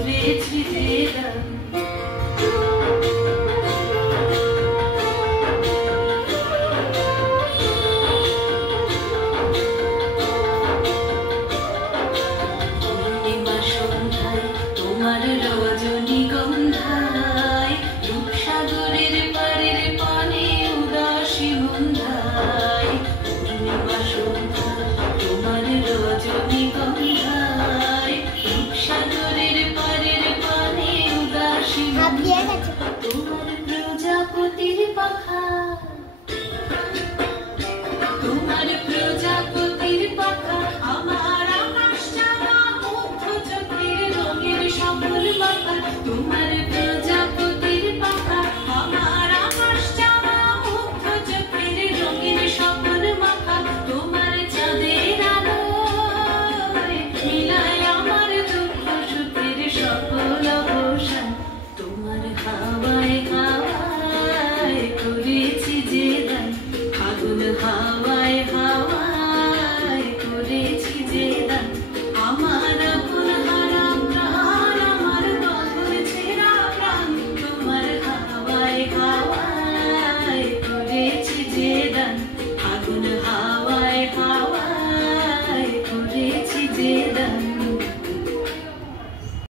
করেছি যে দান। পূর্ণিমা সন্ধ্যায় তোমার রজনীগন্ধায় রূপসাগরের পাড়ের পানে উদাসী মন্ধায়। পূর্ণিমা সন্ধ্যায় তোমার রজনীগন্ধায় রূপসাগরের পাড়ের পানে উদাসী মন্ধায়। তোমার প্রজাপতির পাখা, তোমার প্রজাপতির পাখা আমার আকাশ চাওয়া মুগ্ধ চোখের রঙের সকল মাথা। তোমার